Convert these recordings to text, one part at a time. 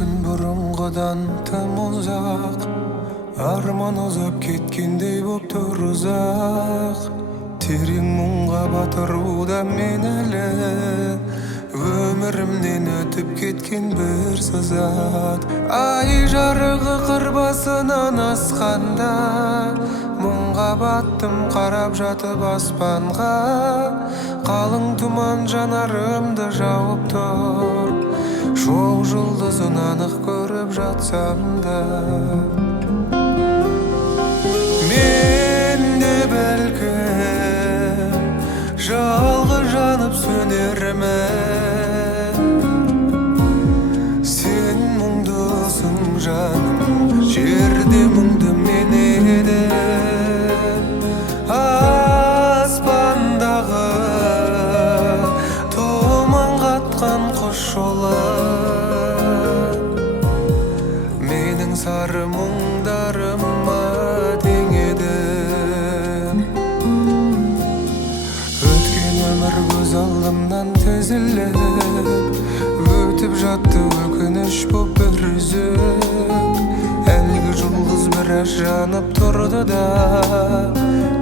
күн бұрынғыдан тым ұзақ, арман ұзап кеткендей боп тұр ұзақ. Терең мұңға батыруда мен әлі, өмірімнен өтіп кеткен бір сызат. Ай жарығы қыр басынан асқанда, мұңға баттым қарап жатып аспанға. Қалың тұман жанарымды жауып тұр, шоқ жұлдызын анық көріп жатсам да. Мен де бәлкім жалғыз жанып сөнермін. Сен мұңдысың жаным, жерде мұңды мен едім. Аспандағы тұман қатқан құс жолы, менің сары мұңдарыма тең еді. Өткен өмір көз алдымнан тізіліп, өтіп жатты өкініш боп бір үзіп. Әлгі жұлдыз біраз жанып тұрды да,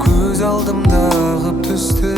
көз алдымда ағып түсті.